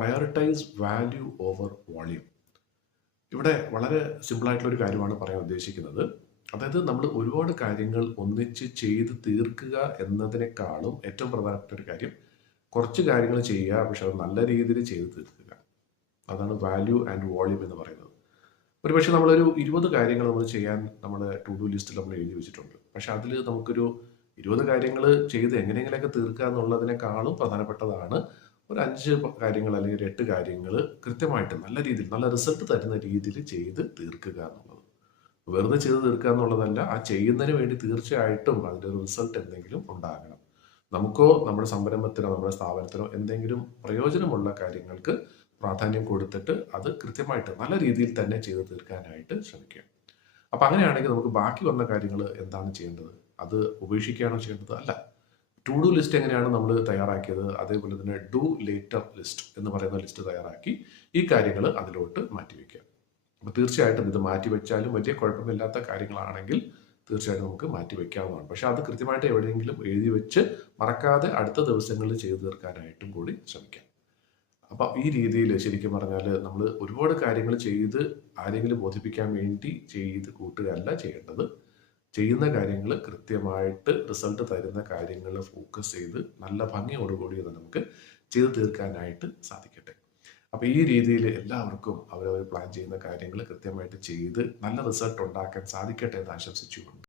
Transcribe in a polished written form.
Prioritise value over volume. ഇവിടെ വളരെ സിമ്പിളായിട്ടുള്ളൊരു കാര്യമാണ് പറയാൻ ഉദ്ദേശിക്കുന്നത്. അതായത് നമ്മൾ ഒരുപാട് കാര്യങ്ങൾ ഒന്നിച്ച് ചെയ്ത് തീർക്കുക എന്നതിനേക്കാളും ഏറ്റവും പ്രധാനപ്പെട്ട ഒരു കാര്യം കുറച്ച് കാര്യങ്ങൾ ചെയ്യുക, പക്ഷെ അത് നല്ല രീതിയിൽ ചെയ്ത് തീർക്കുക. അതാണ് വാല്യൂ ആൻഡ് വോളിയം എന്ന് പറയുന്നത്. ഒരുപക്ഷെ നമ്മളൊരു 20 കാര്യങ്ങൾ നമ്മൾ ചെയ്യാൻ നമ്മുടെ ടു ഡു ലിസ്റ്റിൽ നമ്മൾ എഴുതി വെച്ചിട്ടുണ്ട്. പക്ഷെ അതിൽ നമുക്കൊരു 20 കാര്യങ്ങൾ ചെയ്ത് എങ്ങനെയെങ്കിലൊക്കെ തീർക്കുക എന്നുള്ളതിനേക്കാളും പ്രധാനപ്പെട്ടതാണ് ഒരു 5 കാര്യങ്ങൾ അല്ലെങ്കിൽ ഒരു 8 കാര്യങ്ങൾ കൃത്യമായിട്ട് നല്ല രീതിയിൽ നല്ല റിസൾട്ട് തരുന്ന രീതിയിൽ ചെയ്ത് തീർക്കുക എന്നുള്ളത്. വെറുതെ ചെയ്ത് തീർക്കുക എന്നുള്ളതല്ല, ആ ചെയ്യുന്നതിന് വേണ്ടി തീർച്ചയായിട്ടും അതിൻ്റെ ഒരു റിസൾട്ട് എന്തെങ്കിലും ഉണ്ടാകണം. നമുക്കോ നമ്മുടെ സംരംഭത്തിനോ നമ്മുടെ സ്ഥാപനത്തിനോ എന്തെങ്കിലും പ്രയോജനമുള്ള കാര്യങ്ങൾക്ക് പ്രാധാന്യം കൊടുത്തിട്ട് അത് കൃത്യമായിട്ട് നല്ല രീതിയിൽ തന്നെ ചെയ്ത് തീർക്കാനായിട്ട് ശ്രമിക്കുക. അപ്പം അങ്ങനെയാണെങ്കിൽ നമുക്ക് ബാക്കി വന്ന കാര്യങ്ങൾ എന്താണ് ചെയ്യേണ്ടത്? അത് ഉപേക്ഷിക്കുകയാണോ ചെയ്യേണ്ടത്? അല്ല. ടു ഡു ലിസ്റ്റ് എങ്ങനെയാണ് നമ്മൾ തയ്യാറാക്കിയത്, അതേപോലെ തന്നെ ഡു ലേറ്റർ ലിസ്റ്റ് എന്ന് പറയുന്ന ലിസ്റ്റ് തയ്യാറാക്കി ഈ കാര്യങ്ങൾ അതിലോട്ട് മാറ്റിവെക്കുക. അപ്പോൾ തീർച്ചയായിട്ടും ഇത് മാറ്റിവെച്ചാലും വലിയ കുഴപ്പമില്ലാത്ത കാര്യങ്ങളാണെങ്കിൽ തീർച്ചയായിട്ടും നമുക്ക് മാറ്റിവെക്കാവുന്നതാണ്. പക്ഷെ അത് കൃത്യമായിട്ട് എവിടെയെങ്കിലും എഴുതി വെച്ച് മറക്കാതെ അടുത്ത ദിവസങ്ങളിൽ ചെയ്തു തീർക്കാനായിട്ടും കൂടി ശ്രമിക്കാം. അപ്പം ഈ രീതിയിൽ ശരിക്കും പറഞ്ഞാൽ നമ്മൾ ഒരുപാട് കാര്യങ്ങൾ ചെയ്ത് ആരെങ്കിലും ബോധിപ്പിക്കാൻ വേണ്ടി ചെയ്ത് കൂട്ടുകയല്ല ചെയ്യേണ്ടത്. ചെയ്യുന്ന കാര്യങ്ങൾ കൃത്യമായിട്ട് റിസൾട്ട് തരുന്ന കാര്യങ്ങൾ ഫോക്കസ് ചെയ്ത് നല്ല ഭംഗിയോടുകൂടി അത് നമുക്ക് ചെയ്ത് തീർക്കാനായിട്ട് സാധിക്കട്ടെ. അപ്പോൾ ഈ രീതിയിൽ എല്ലാവർക്കും അവരവർ പ്ലാൻ ചെയ്യുന്ന കാര്യങ്ങൾ കൃത്യമായിട്ട് ചെയ്ത് നല്ല റിസൾട്ട് ഉണ്ടാക്കാൻ സാധിക്കട്ടെ എന്ന് ആശംസിച്ചുകൊണ്ട്